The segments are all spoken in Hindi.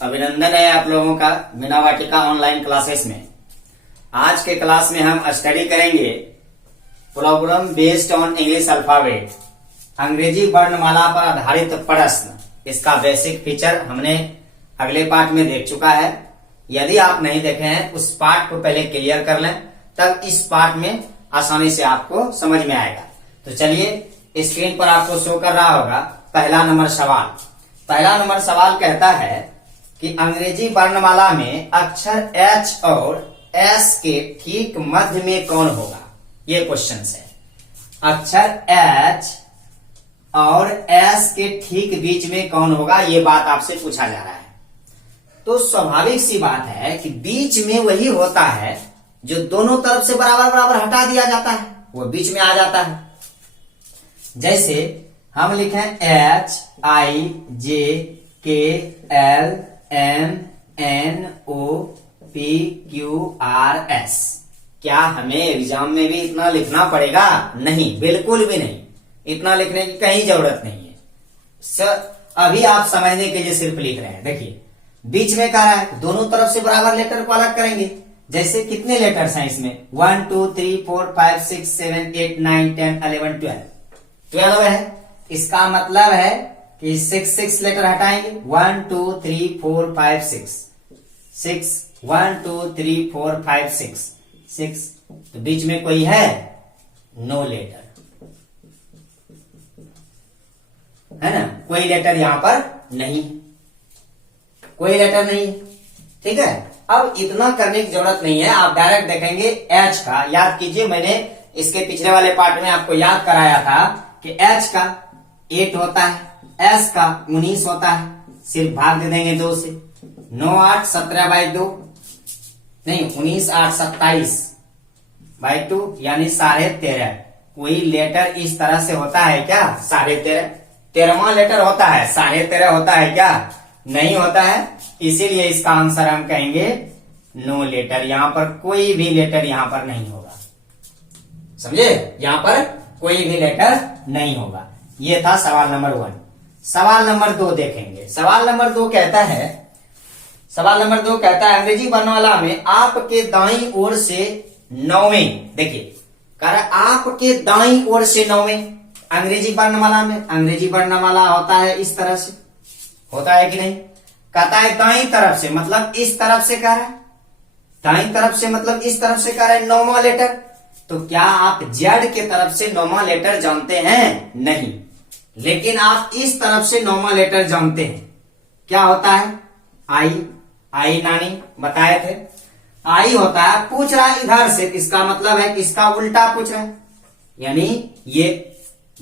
अभिनंदन है आप लोगों का मीना वाटिका ऑनलाइन क्लासेस में। आज के क्लास में हम स्टडी करेंगे problem based on English alphabet, अंग्रेजी वर्णमाला पर आधारित प्रश्न। इसका बेसिक फीचर हमने अगले पार्ट में देख चुका है। यदि आप नहीं देखे हैं उस पार्ट को पहले क्लियर कर लें, तब इस पार्ट में आसानी से आपको समझ में आएगा। तो चलिए स्क्रीन पर आपको शो कर रहा होगा पहला नंबर सवाल। पहला नंबर सवाल कहता है कि अंग्रेजी वर्णमाला में अक्षर H और S के ठीक मध्य में कौन होगा। ये क्वेश्चन है। अक्षर H और S के ठीक बीच में कौन होगा, ये बात आपसे पूछा जा रहा है। तो स्वाभाविक सी बात है कि बीच में वही होता है जो दोनों तरफ से बराबर बराबर हटा दिया जाता है, वो बीच में आ जाता है। जैसे हम लिखें HIJKLMNOPQRS। क्या हमें एग्जाम में भी इतना लिखना पड़ेगा? नहीं, बिल्कुल भी नहीं। इतना लिखने की कहीं जरूरत नहीं है। अभी आप समझने के लिए सिर्फ लिख रहे हैं। देखिए बीच में कह रहा है दोनों तरफ से बराबर लेटर को अलग करेंगे। जैसे कितने लेटर्स हैं इसमें? 1 2 3 4 5 6 7 8 9 10 11 12 है। इसका मतलब है कि 6 लेटर हटाएंगे। 1 2 3 4 5 6 1 2 3 4 5 6। तो बीच में कोई है? नो लेटर है ना, कोई लेटर यहां पर नहीं, कोई लेटर नहीं। ठीक है, अब इतना करने की जरूरत नहीं है। आप डायरेक्ट देखेंगे H का। याद कीजिए, मैंने इसके पिछले वाले पार्ट में आपको याद कराया था कि H का 8 होता है, S का 19 होता है। सिर्फ भाग दे देंगे 2 से। 9 8 17/2 नहीं, 19 8 27/2 यानी 13.5। कोई लेटर इस तरह से होता है क्या? 13.5 13वां लेटर होता है, 13.5 होता है क्या? नहीं होता है। इसीलिए इसका आंसर हम कहेंगे नो लेटर। यहां पर कोई भी लेटर यहां पर नहीं होगा। समझे? यहां पर कोई भी लेटर नहीं होगा। ये था सवाल नंबर 1। सवाल नंबर 2 देखेंगे। सवाल नंबर 2 कहता है अंग्रेजी वर्णमाला में आपके दाईं ओर से 9वें। देखिए कह रहा आपके दाईं ओर से 9वें। अंग्रेजी वर्णमाला में, अंग्रेजी वर्णमाला होता है इस तरह से, होता है कि नहीं? कहता है दाईं तरफ से, मतलब इस तरफ से कह रहा है। दाईं तरफ से मतलब इस तरफ से कह रहा है 9वां लेटर। तो क्या आप Z के तरफ से 9वां लेटर जानते हैं? नहीं, लेकिन आप इस तरफ से 9वां लेटर जानते हैं। क्या होता है? आई नानी बताए थे। आई होता है, पूछ रहा है इधर से, इसका मतलब है कि इसका उल्टा पूछ रहा है। यानी ये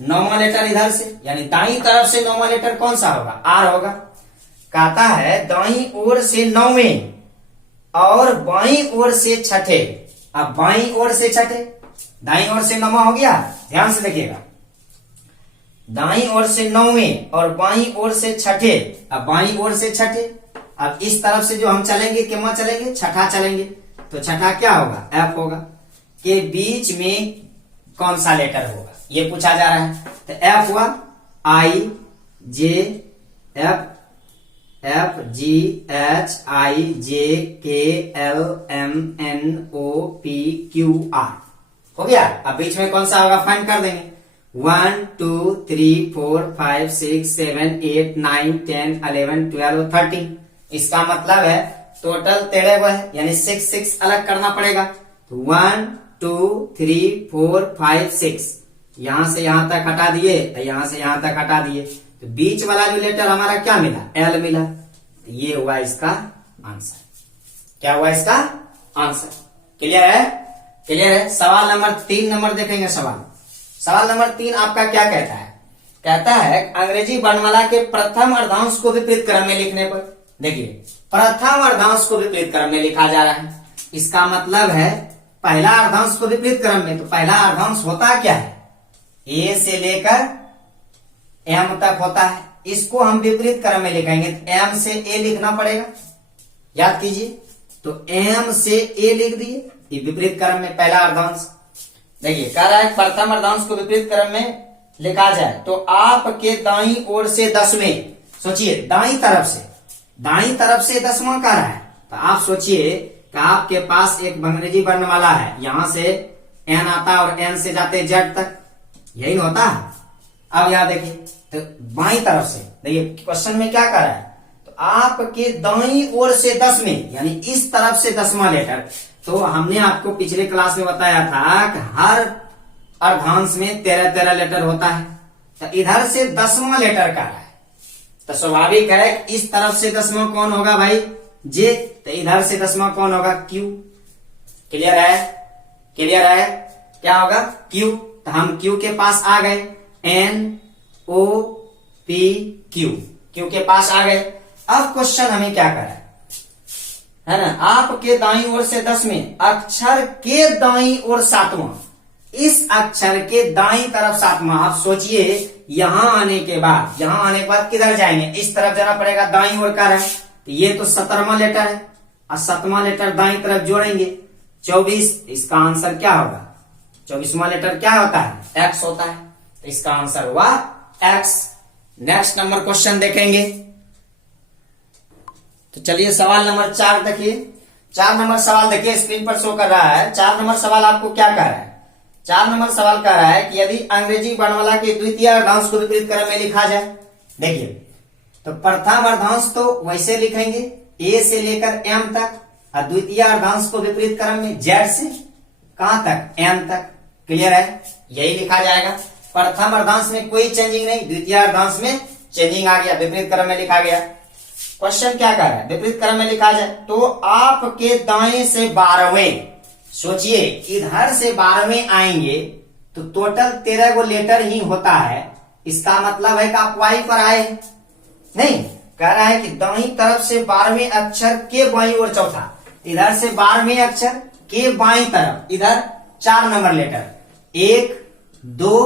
9वां लेटर इधर से, यानी दाईं तरफ से 9वां लेटर कौन सा होगा? R होगा। कहता है दाईं ओर से 9वें और बाईं ओर से 6ठे। अब बाईं ओर से 6ठे, दाईं ओर से 9वां हो गया। ध्यान से देखिएगा, दाईं ओर से 9वें और बाईं ओर से 6ठे। अब बाईं ओर से 6ठे। अब इस तरफ से जो हम चलेंगे, कितना चलेंगे? 6ठा चलेंगे। तो 6ठा क्या होगा? F होगा। के बीच में कौन सा लेटर होगा, ये पूछा जा रहा है। तो F हुआ FGHIJKLMNOPQR हो गया। अब बीच में कौन सा होगा फाइंड कर देंगे। 1 2 3 4 5 6 7 8 9 10 11 12 13। इसका मतलब है टोटल 13 है, यानी 6 अलग करना पड़ेगा। तो 1 2 3 4 5 6 यहां से यहां तक हटा दिए, यहां से यहां तक हटा दिए। तो बीच वाला जो लेटर हमारा क्या मिला? L मिला। तो ये हुआ इसका आंसर। क्या हुआ इसका आंसर? क्लियर है? क्लियर है। सवाल नंबर 3 नंबर देखेंगे। सवाल नंबर 3 आपका क्या कहता है? कहता है अंग्रेजी वर्णमाला के प्रथम अर्धांश को विपरीत क्रम में लिखने पर। देखिए प्रथम अर्धांश को विपरीत क्रम में लिखा जा रहा है। इसका मतलब है पहला अर्धांश को विपरीत क्रम में। तो पहला अर्धांश होता क्या है? A से लेकर M तक होता है। इसको हम विपरीत क्रम में लिखेंगे। तो M से A लिखना पड़ेगा, याद कीजिए। तो M से A लिख दिए, ये विपरीत क्रम में पहला अर्धांश। देखिए कह रहा है प्रथम अर्धांश को विपरीत क्रम में लिखा जाए तो आपके दाईं ओर से 10वें। सोचिए दाईं तरफ से, दाई तरफ से 10वां कर रहा है। तो आप सोचिए कि आपके पास एक अंग्रेजी वर्णमाला है, यहां से एन आता है और एन से जाते जेड तक, यही होता है। अब यहां देखिए, तो बाई तरफ से देखिए क्वेश्चन में क्या कर रहा है, तो आपके दाई ओर से 10 में, यानी इस तरफ से 10वां लेटर। तो हमने आपको पिछले क्लास में बताया था कि हर अर्धांश में 13-13 लेटर होता है, तो इधर से 10वां लेटर का है, तो स्वाभाविक है कि इस तरफ से 10वां कौन होगा भाई, जे, तो इधर से 10वां कौन होगा, क्यू। क्लियर है, क्लियर है, क्या होगा, क्यू। तो हम क्यू के पास आ गए, N O P Q, Q के पास आ गए। अब क्वेश्चन हमें क्या करा है ना, आपके दाईं ओर से 10 में अक्षर के दाईं ओर 7वां, इस अक्षर के दाईं तरफ 7वां। आप सोचिए यहां आने के बाद किधर जाएंगे, इस तरफ जाना पड़ेगा, दाईं ओर का है, तो ये तो 17वां लेटर है, और 7वां लेटर दाईं तरफ जोड़ेंगे 24। इसका आंसर क्या होगा, 24वां लेटर क्या होता है, एक्स होता है, तो इसका आंसर हुआ एक्स। नेक्स्ट नंबर क्वेश्चन देखेंगे, तो चलिए सवाल नंबर 4 देखिए। 4 नंबर सवाल देखिए, स्क्रीन पर शो कर रहा है। 4 नंबर सवाल आपको क्या कह रहा है, 4 नंबर सवाल कह रहा है कि यदि अंग्रेजी वर्णमाला के द्वितीय अर्धांश को विपरीत क्रम में लिखा जाए। देखिए, तो प्रथम अर्धांश तो वैसे लिखेंगे ए से लेकर एम तक, और द्वितीय अर्धांश को विपरीत क्रम में जेड से कहां तक, एम तक। क्लियर है, यही लिखा जाएगा। प्रथम अर्धांश में कोई चेंजिंग नहीं, द्वितीय अर्धांश में चेंजिंग आ गया, विपरीत क्रम में लिखा गया। क्वेश्चन क्या कर रहा है, विपरीत क्रम में लिखा जाए तो आपके दाएं से 12वें, सोचिए इधर से 12वें आएंगे तो टोटल 13 गो लेटर ही होता है। इसका मतलब है कि आप वाई पर आए नहीं, कह रहा है कि दाईं तरफ से 12वें अक्षर के बाईं ओर चौथा, इधर से 12वें अक्षर के बाईं तरफ इधर 4 नंबर लेटर, 1 2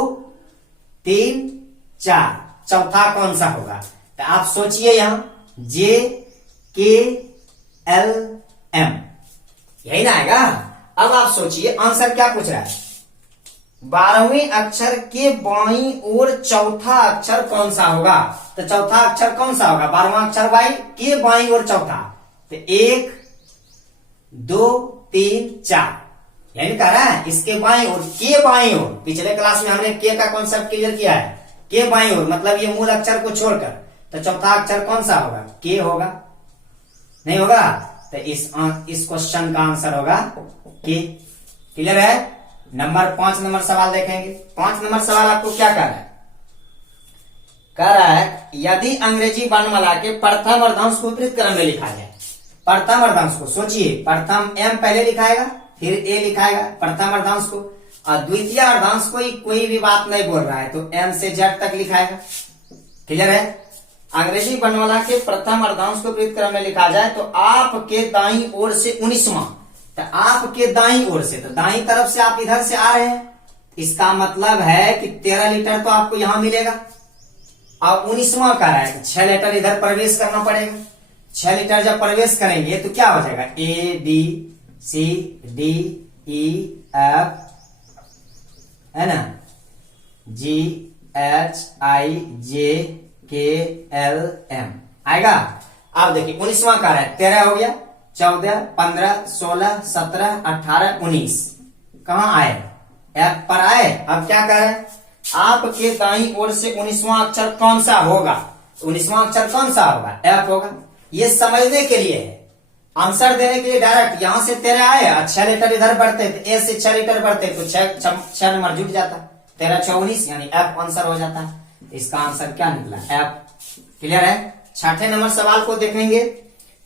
3 4, चौथा कौन सा होगा। तो आप सोचिए यहां जे के एल एम, यही ना आएगा। अब आप सोचिए आंसर क्या पूछ रहा है, 12वें अक्षर के बाईं ओर चौथा अक्षर कौन सा होगा। तो चौथा अक्षर कौन सा होगा, 12वां अक्षर वाई के बाईं ओर चौथा, तो 1 2 3 4, यानी कह रहा है इसके बाईं ओर, के बाईं ओर। पिछले क्लास में हमने के का कॉन्सेप्ट क्लियर किया है, के बाईं ओर मतलब ये मूल अक्षर को छोड़कर, तो चौथा अक्षर कौन सा होगा, के होगा, नहीं होगा। तो इस क्वेश्चन का आंसर होगा के। क्लियर है। नंबर 5 नंबर सवाल देखेंगे। 5 नंबर सवाल आपको क्या कह रहा है, कह रहा है यदि अंग्रेजी वर्णमाला के प्रथम अर्धांश को विपरीत क्रम में लिखा जाए। प्रथम अर्धांश को सोचिए, प्रथम एम पहले लिखाएगा फिर ए लिखाएगा प्रथम अर्धांश को, और द्वितीय अर्धांश को कोई भी बात नहीं बोल रहा है तो एम से जेड तक लिखाएगा। क्लियर है। अंग्रेजी वर्णमाला के प्रथम अर्धांश को विपरीत क्रम में लिखा जाए तो आपके दाईं ओर से 19वां, तो आपके दाईं ओर से, तो दाईं तरफ से आप इधर से आ रहे हैं, इसका मतलब है कि 13 लीटर तो आपको यहां मिलेगा, और 19वां का है 6 लीटर इधर प्रवेश करना पड़ेगा। 6 लीटर जब प्रवेश करेंगे तो क्या हो जाएगा, A B C D E F, है ना, जी H I J K L M आएगा। अब देखिए 19वां का है, 13 हो गया, 14 15 16 17 18 19, कहां आए, एफ पर आए। अब क्या कर रहे हैं, आपके दाईं ओर से 19वां अक्षर कौन सा होगा, 19वां अक्षर कौन सा होगा, एफ होगा। ये समझने के लिए है, आंसर देने के लिए डायरेक्ट यहां से 13 आए, 6 लीटर इधर बढ़ते, तो ए से 6 लीटर बढ़ते तो 6 नंबर जुट जाता, 13 6 19, यानी एफ आंसर हो जाता है। इसका आंसर क्या निकला, एफ। क्लियर है। 6ठे नंबर सवाल को देखेंगे।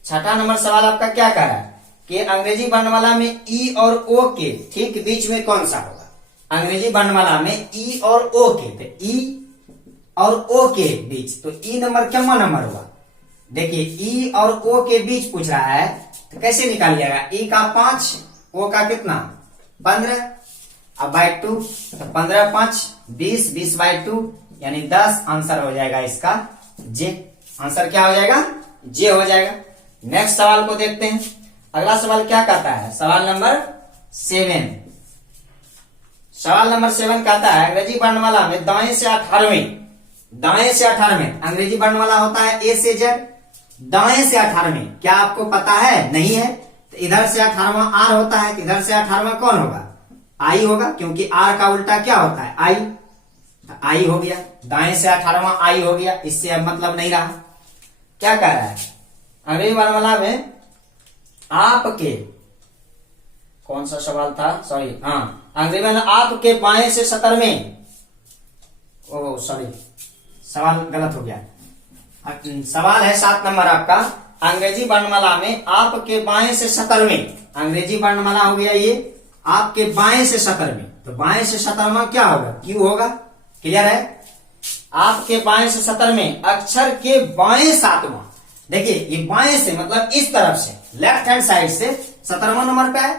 6ठा नंबर सवाल आपका क्या कह रहा है कि अंग्रेजी वर्णमाला में ई और ओ के ठीक बीच में कौन सा होगा। अंग्रेजी वर्णमाला में ई और ओ के, तो ई और ओ के बीच, तो ई नंबर क्या नंबर होगा। देखिए ई और ओ के बीच पूछ रहा है, तो कैसे निकालिएगा, ई का 5, ओ का कितना 15, अब बाई 2, तो 15 5 20, 20 बाई 2 यानी 10, आंसर हो जाएगा इसका जे। आंसर क्या हो जाएगा, जे हो जाएगा। नेक्स्ट सवाल को देखते हैं। अगला सवाल क्या कहता है, सवाल नंबर 7। सवाल नंबर 7 कहता है अंग्रेजी वर्णमाला में दाएं से 18वें, दाएं से 18वें अंग्रेजी वर्णमाला होता है ए से जेड, दाएं से 18वें, क्या आपको पता है? नहीं है। तो इधर से 18वां आर होता है, इधर से 18वां कौन होगा? आई होगा, क्योंकि आर का उल्टा क्या होता है? आई। तो आई हो गया, दाएं से 18वां आई हो गया, इससे अब मतलब नहीं रहा। क्या कह रहा है अंग्रेजी वर्णमाला में आपके, कौन सा सवाल था? सॉरी, हाँ, अंग्रेजी में आपके बाएं से 17वें, ओह सॉरी, सवाल गलत हो गया। सवाल है 7 नंबर आपका, अंग्रेजी वर्णमाला में आपके बाएं से 17वें, अंग्रेजी वर्णमाला हो गया ये आपके बाएं से 17वें। तो बाएं से 17वां क्या होगा? क्यू होगा। क्लियर है? आपके बाएं से 17वें अक्षर के बाएं 7वां, देखिए ये बाएं से मतलब इस तरफ से, लेफ्ट हैंड साइड से 17वां नंबर पे है।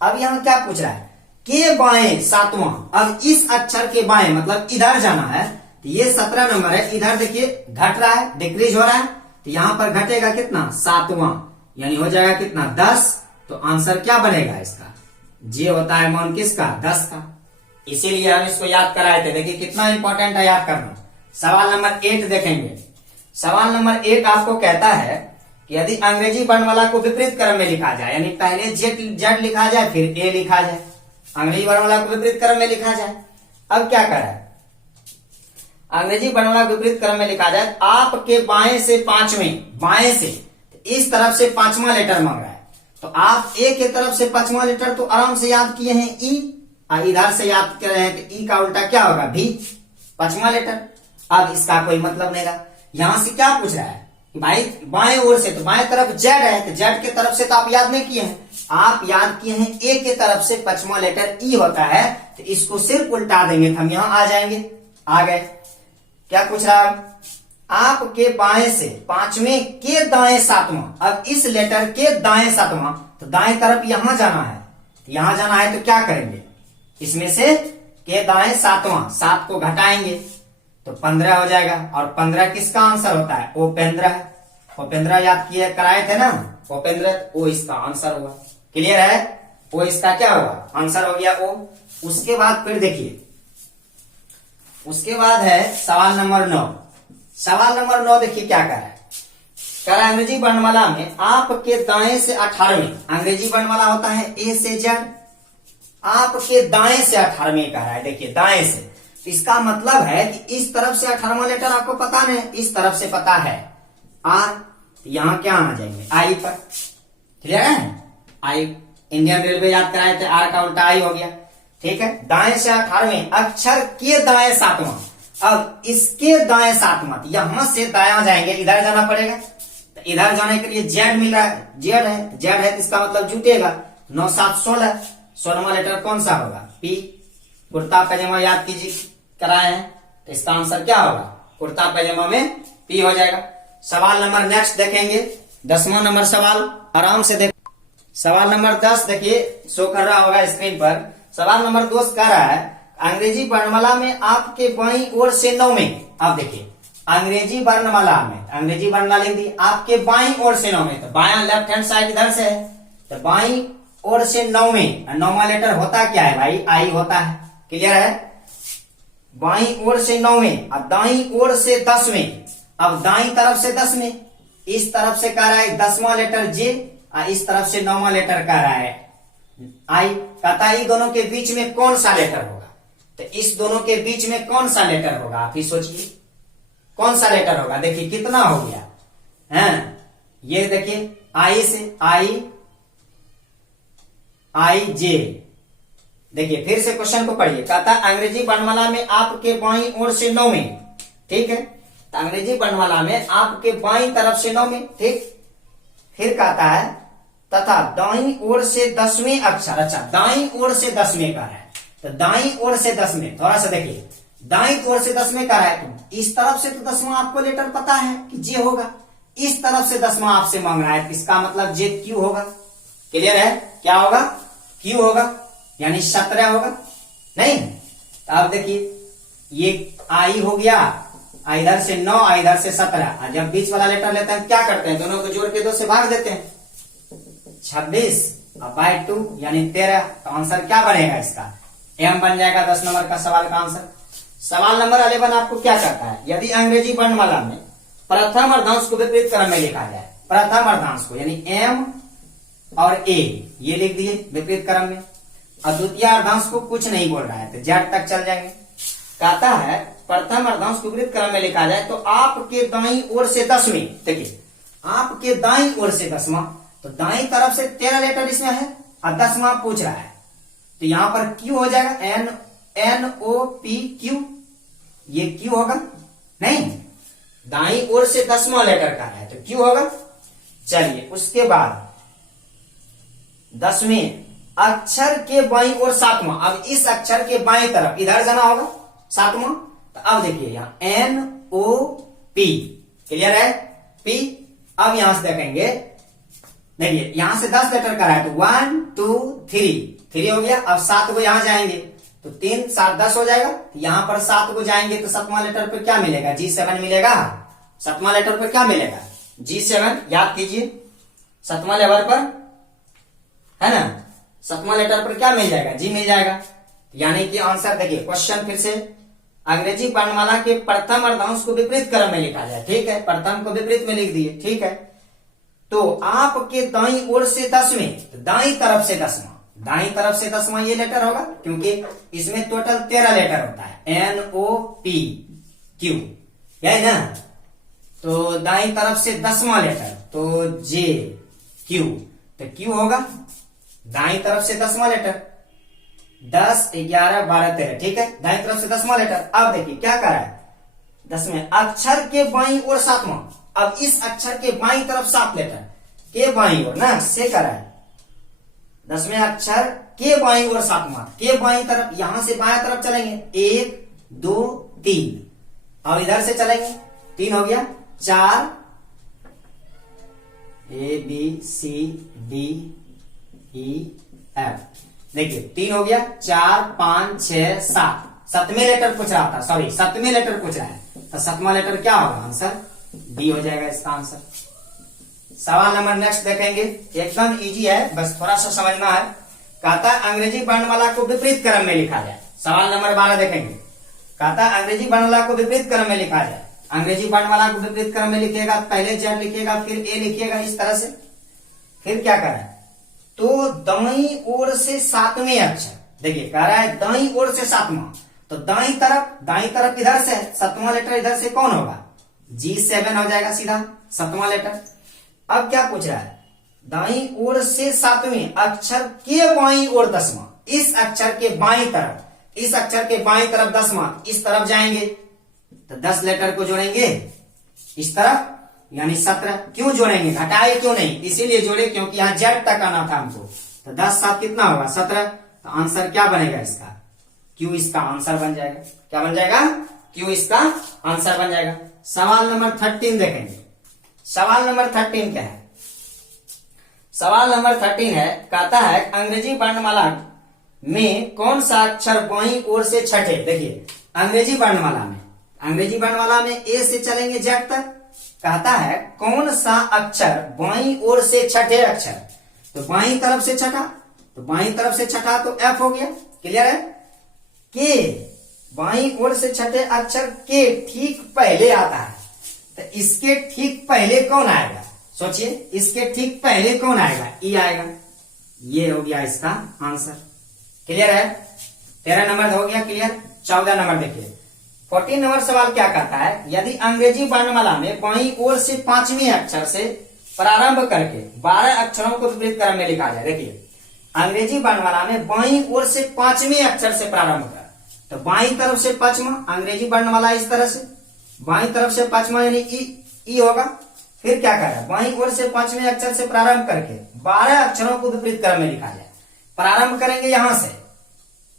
अब यहां क्या पूछ रहा है? के बाएं 7वां, अब इस अक्षर के बाएं मतलब इधर जाना है। तो ये 17 नंबर है, इधर देखिए घट रहा है, डिक्रीज हो रहा है। तो यहां पर घटेगा कितना? 7वां, यानी हो जाएगा कितना? 10। तो आंसर क्या बनेगा इसका? जे होता है मान किसका? 10 का। इसीलिए हम इसको याद कराए थे। देखिए कितना इंपॉर्टेंट है याद करना। सवाल नंबर 8 देखेंगे। सवाल नंबर 8 आपको कहता है कि यदि अंग्रेजी वर्णमाला को विपरीत क्रम में लिखा जाए, यानी पहले जेड लिखा जाए फिर ए लिखा जाए, अंग्रेजी वर्णमाला को विपरीत क्रम में लिखा जाए। अब क्या कर रहा है? अंग्रेजी वर्णमाला विपरीत क्रम में लिखा जाए, आपके बाएं से 5वें, बाएं से इस तरफ से 5वां लेटर मांग रहा है। तो आप ए के तरफ से 5वां लेटर तो आराम से याद किए हैं, ई, और इधर से याद कर रहे हैं कि ई का उल्टा क्या होगा? भी, 5वां लेटर। अब इसका कोई मतलब नहीं रहा। यहां से क्या पूछ रहा है कि भाई बाएं ओर से, तो बाएं तरफ जेड है, तो जेड के तरफ से तो आप याद नहीं किए हैं, आप याद किए हैं ए के तरफ से 5वां लेटर ई होता है। तो इसको सिर्फ उल्टा देंगे तो हम यहां आ जाएंगे। आ गए। क्या पूछ रहा है? आपके बाएं से 5वें के दाएं 7वां, अब इस लेटर के दाएं 7वां, तो दाएं तरफ यहां जाना है। तो यहां जाना है तो क्या करेंगे? इसमें से के दाएं 7वां, 7 को घटाएंगे तो 15 हो जाएगा। और 15 किसका आंसर होता है? उपेंद्र है। उपेंद्र याद किए कराए थे ना, उपेंद्र, वो इसका आंसर हुआ। क्लियर है? वो इसका क्या हुआ? आंसर हो गया ओ। उसके बाद फिर देखिए, उसके बाद है सवाल नंबर 9। सवाल नंबर 9 देखिए क्या कह रहा है। कह रहा है अंग्रेजी वर्णमाला में आपके दाएं से 18वें, अंग्रेजी वर्णमाला होता है ए से जेड, आपके दाएं से 18वें कह रहा है। देखिए दाएं से, इसका मतलब है कि इस तरफ से 18वां लेटर आपको पता नहीं, इस तरफ से पता है आर। तो यहां क्या आना जाएंगे? आई पर। क्लियर है? आई, इंडियन रेलवे याद कराए थे, आर का उल्टा आई हो गया। ठीक है? दाएं से 18वें अक्षर के दाएं 7वां, अब इसके दाएं 7वां, यहां से दाया जाएंगे, इधर जाना पड़ेगा। तो इधर जाने के लिए जेड मिल रहा है, जेड है, जेड है तो इसका मतलब जुटेगा। 9 7 16, 16वां लेटर कौन सा होगा? पी। कुर्ता पैजामा याद कीजिए कराए हैं, तो इसका आंसर क्या होगा? कुर्ता पैजामा में पी हो जाएगा। सवाल नंबर नेक्स्ट देखेंगे, 10वां नंबर सवाल, आराम से देख। सवाल नंबर 10 देखिए, शो कर रहा होगा स्क्रीन पर। सवाल नंबर 2 कह रहा है अंग्रेजी वर्णमाला में आपके बाईं ओर से 9वें। अब देखिए अंग्रेजी वर्णमाला में, अंग्रेजी वर्णमाला लिख दी, आपके बाईं ओर से 9वें, तो बायां लेफ्ट हैंड साइड इधर से है, तो बाईं ओर से 9वें, 9वां लेटर होता क्या है भाई? आई होता है। क्लियर है? बाईं ओर से 9वें, अब दाईं ओर से 10वें, अब दाईं तरफ से 10वें, इस तरफ से कह रहा है 10वां लेटर जे, और इस तरफ से 9वां लेटर कह रहा है आई। कहता है दोनों के बीच में कौन सा लेटर होगा? तो इस दोनों के बीच में कौन सा लेटर होगा? आप ही सोचिए कौन सा लेटर होगा। देखिए कितना हो गया है, ये देखिए आई से आई, आई जे। देखिए फिर से क्वेश्चन को पढ़िए। कहता है अंग्रेजी वर्णमाला में आपके बाईं ओर से 9वें, ठीक है? तो अंग्रेजी वर्णमाला में आपके बाईं तरफ से 9वें, ठीक। फिर कहता है तथा दाईं ओर से 10वें अक्षर। अच्छा, दाईं ओर से 10वें का है, तो दाईं ओर से 10वें, थोड़ा सा देखिए, दाईं ओर से 10वें का है, तो इस तरफ से तो 10वां आपको लेटर पता है कि जे होगा, इस तरफ से 10वां आपसे मांग रहा है, इसका मतलब जे क्यू होगा। क्लियर है? क्या होगा? क्यू होगा, यानी 17 होगा। नहीं? तो अब देखिए ये आई हो गया, इधर से 9, इधर से 17, जब बीच वाला लेटर लेते हैं क्या करते हैं? दोनों को जोड़ के 2 से भाग देते हैं, 26 बाय 2 यानी 13। तो आंसर क्या बनेगा इसका? एम बन जाएगा 10 नंबर का सवाल का आंसर। सवाल नंबर 11 आपको क्या कहता है? यदि अंग्रेजी वर्णमाला में प्रथम अर्धांश को विपरीत क्रम में लिखा जाए, प्रथम अर्धांश को यानी m और a ये लिख दिए विपरीत क्रम में, और द्वितीय अर्धांश को कुछ नहीं बोल रहा है तो z तक चल जाएंगे। कहता है प्रथम अर्धांश को विपरीत क्रम में लिखा जाए तो आपके दाईं ओर से 10वीं, देखिए आपके दाईं ओर से 10वां, तो दाईं तरफ से 13 लेटर इसमें है और 10वां पूछ रहा है, तो यहां पर Q हो जाएगा, NOPQ, ये Q होगा नहीं, दाईं ओर से 10वां लेटर का है तो Q होगा। चलिए उसके बाद 10वें अक्षर के बाईं ओर 7वां, अब इस अक्षर के बाईं तरफ इधर जाना होगा 7वां, तो अब देखिए यहां NOP, क्लियर है P। अब यहां से देखेंगे, देखिए यहां से 10 लेटर का है तो 1 2 3 हो गया। अब 7 को यहां जाएंगे तो 3 7 10 हो जाएगा, यहां पर 7 को जाएंगे तो 7वां लेटर पर क्या मिलेगा, G7 मिलेगा। 7वां लेटर पर क्या मिलेगा, G7, याद कीजिए 7वां लेटर पर है ना, 7वां लेटर पर क्या मिल जाएगा, G मिल जाएगा। यानी कि आंसर देखिए, क्वेश्चन फिर से, अंग्रेजी वर्णमाला के प्रथम अर्धांश को विपरीत क्रम में लिखा जाए, ठीक है, प्रथम को विपरीत में लिख दिए, ठीक है। तो आपके दाईं ओर से 10वीं, तो दाईं तरफ से 10वां, दाईं तरफ से 10वां ये लेटर होगा क्योंकि इसमें टोटल 13 लेटर होता है, NOPQ, है ना। तो दाईं तरफ से 10वां लेटर तो JQ, तो Q होगा दाईं तरफ से 10वां लेटर, 10 11 12 13, ठीक है, दाईं तरफ से 10वां लेटर। अब देखिए क्या कर रहा है, 10वें अक्षर के बाईं ओर 7वां, अब इस अक्षर के बाईं तरफ 7 लेटर के बाईं ओर ना, से कर रहा है 10वें अक्षर के बाईं ओर 7वां, के बाईं तरफ, यहां से बाएं तरफ चलेंगे 1 2 3, और इधर से चलेंगे 3 हो गया, 4 ABCDEF, देखिए 3 हो गया, 4 5 6 7, 7वें लेटर पूछ रहा था, सॉरी 7वें लेटर पूछ रहा है, तो 7वां लेटर क्या होगा, आंसर D हो जाएगा इसका आंसर। सवाल नंबर नेक्स्ट देखेंगे, एकदम इजी है, बस थोड़ा सा समझना है। कहता है अंग्रेजी वर्णमाला को विपरीत क्रम में लिखा जाए। सवाल नंबर 12 देखेंगे, कहता है अंग्रेजी वर्णमाला को विपरीत क्रम में लिखा जाए। अंग्रेजी वर्णमाला को विपरीत क्रम में लिखिएगा, पहले Z लिखिएगा, फिर A लिखिएगा इस तरह से, फिर क्या करें, तो दाईं ओर से 7वें अक्षर, देखिए कह रहा है दाईं ओर से 7वां, तो दाईं तरफ इधर से 7वां लेटर इधर से कौन होगा, G7 हो जाएगा सीधा 7वां लेटर। अब क्या पूछ रहा है, दाईं ओर से 7वें अक्षर के बाईं ओर 10वां, इस अक्षर के बाईं तरफ, इस अक्षर के बाईं तरफ 10वां, इस तरफ जाएंगे तो 10 लेटर को जोड़ेंगे इस तरफ, यानी 17। क्यों जोड़ेंगे, घटाए क्यों नहीं, इसीलिए जोड़े क्योंकि यहाँ Z तक आना था हमको, तो 10 7 कितना होगा 17, तो आंसर क्या बनेगा इसका, Q इसका आंसर बन जाएगा। क्या बन जाएगा, Q इसका आंसर बन जाएगा। सवाल नंबर 13 देखेंगे। सवाल नंबर 13 क्या है, सवाल नंबर 13 है, कहता है अंग्रेजी वर्णमाला में कौन सा अक्षर बाईं ओर से छठे, देखिए अंग्रेजी वर्णमाला में A से चलेंगे Z तक, कहता है कौन सा अक्षर बाईं ओर से छठे अक्षर, तो बाईं तरफ से छठा, तो बाईं तरफ से छठा तो F हो गया, क्लियर है। के बाईं ओर से छठे अक्षर के ठीक पहले आता है, तो इसके ठीक पहले कौन आएगा, सोचिए इसके ठीक पहले कौन आएगा, E आएगा, ये हो गया इसका आंसर, क्लियर है। 13 नंबर हो गया क्लियर। 14 नंबर देखिए, 14 नंबर सवाल क्या कहता है, यदि अंग्रेजी वर्णमाला में बाईं ओर से 5वें अक्षर से प्रारंभ करके 12 अक्षरों को विपरीत क्रम में लिखा जाए। देखिए अंग्रेजी वर्णमाला में बाईं ओर से 5वें अक्षर से प्रारंभ कर, तो बाईं तरफ से 5वां, अंग्रेजी वर्णमाला इस तरह से, बाईं तरफ से 5वां यानी ई होगा। फिर क्या करें, बाईं ओर से 5वें अक्षर से प्रारंभ करके 12 अक्षरों को विपरीत क्रम में लिखा जाए। प्रारंभ करेंगे यहां से,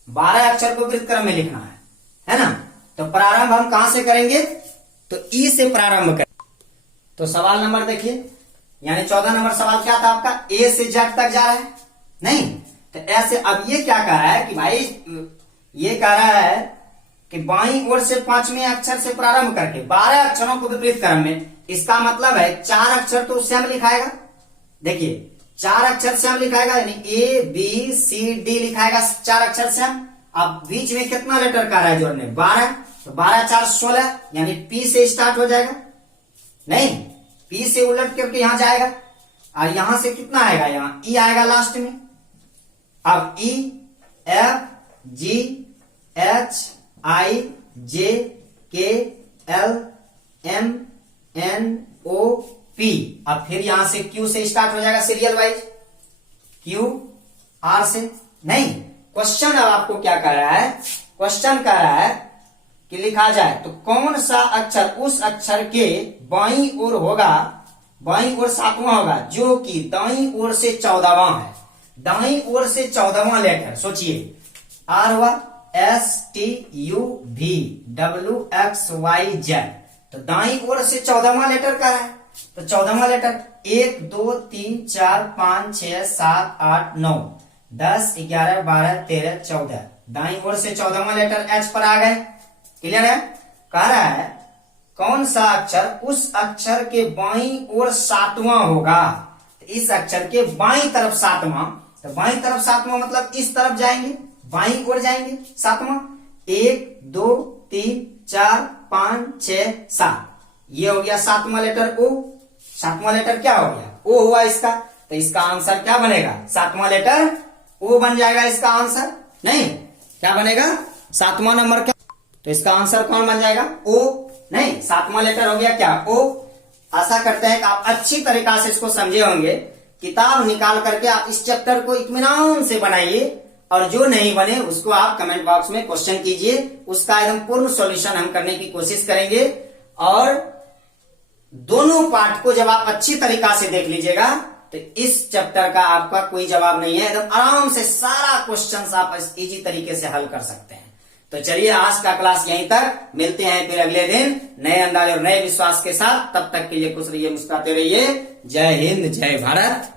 12 अक्षर को विपरीत क्रम में लिखना है ना। तो प्रारंभ हम कहां से करेंगे, तो ई से प्रारंभ करें। तो सवाल नंबर देखिए, यानी 14 नंबर सवाल क्या था आपका, ए से जेड तक जा रहा है नहीं, तो ऐसे अब ये क्या कह रहा है कि भाई ये कह रहा है कि बाईं ओर से 5वें अक्षर से प्रारंभ करके 12 अक्षरों को विपरीत क्रम में, इसका मतलब है 4 अक्षर तो सेम लिखाएगा। देखिए 4 अक्षर सेम लिखाएगा, यानी ए बी सी डी लिखाएगा 4 अक्षर सेम। अब बीच में कितना लेटर का है जोड़ने, 12, तो 12 4 16, यानी पी से स्टार्ट हो जाएगा, नहीं, पी से उलट करके यहां जाएगा और यहां से कितना आएगा, यहां ई आएगा लास्ट में। अब E F G H I J K L M N O P. अब फिर यहां से क्यू से स्टार्ट हो जाएगा सीरियल वाइज, क्यू आर से नहीं। क्वेश्चन अब आपको क्या कर रहा है, क्वेश्चन कह रहा है कि लिखा जाए तो कौन सा अक्षर उस अक्षर के बाईं ओर होगा, बाईं ओर 7वां होगा जो कि दाईं ओर से 14वां है। दाईं ओर से 14वां लेटर सोचिए, आर हुआ एस टी यू भी डब्ल्यू एक्स वाई जेड, तो दाईं ओर से 14वां लेटर का है। तो 14वां लेटर 1 2 3 4 5 6 7 8 9 10 11 12 13 14, दाईं ओर से 14वां लेटर एच पर आ गए। क्लियर है। कह रहा है कौन सा अक्षर उस अक्षर के बाईं ओर 7वां होगा, तो इस अक्षर के बाईं तरफ 7वां, तो बाईं तरफ 7वां मतलब इस तरफ जाएंगे, बाईं ओर जाएंगे 7वां। 1 2 3 4 5 6 7, ये हो गया 7वां लेटर ओ। 7वां लेटर क्या हो गया, ओ हुआ इसका, तो इसका आंसर क्या बनेगा, 7वां लेटर ओ बन जाएगा इसका आंसर। नहीं, क्या बनेगा 7वां नंबर क्या, तो इसका आंसर कौन बन जाएगा, ओ। नहीं, 7वां लेटर हो गया क्या, ओ। आशा करते हैं कि आप अच्छी तरीका से इसको समझे होंगे। किताब निकाल करके आप इस चैप्टर को इत्मीनान से बनाइए, और जो नहीं बने उसको आप कमेंट बॉक्स में क्वेश्चन कीजिए, उसका एकदम पूर्ण सॉल्यूशन हम करने की कोशिश करेंगे। और दोनों पार्ट को जब आप अच्छी तरीका से देख लीजिएगा तो इस चैप्टर का आपका कोई जवाब नहीं है, एकदम आराम से सारा क्वेश्चन आप इजी तरीके से हल कर सकते हैं। तो चलिए आज का क्लास यहीं तक, मिलते हैं फिर अगले दिन नए अंदाज और नए विश्वास के साथ। तब तक के लिए खुश रहिए, मुस्कुराते रहिए। जय हिंद, जय भारत।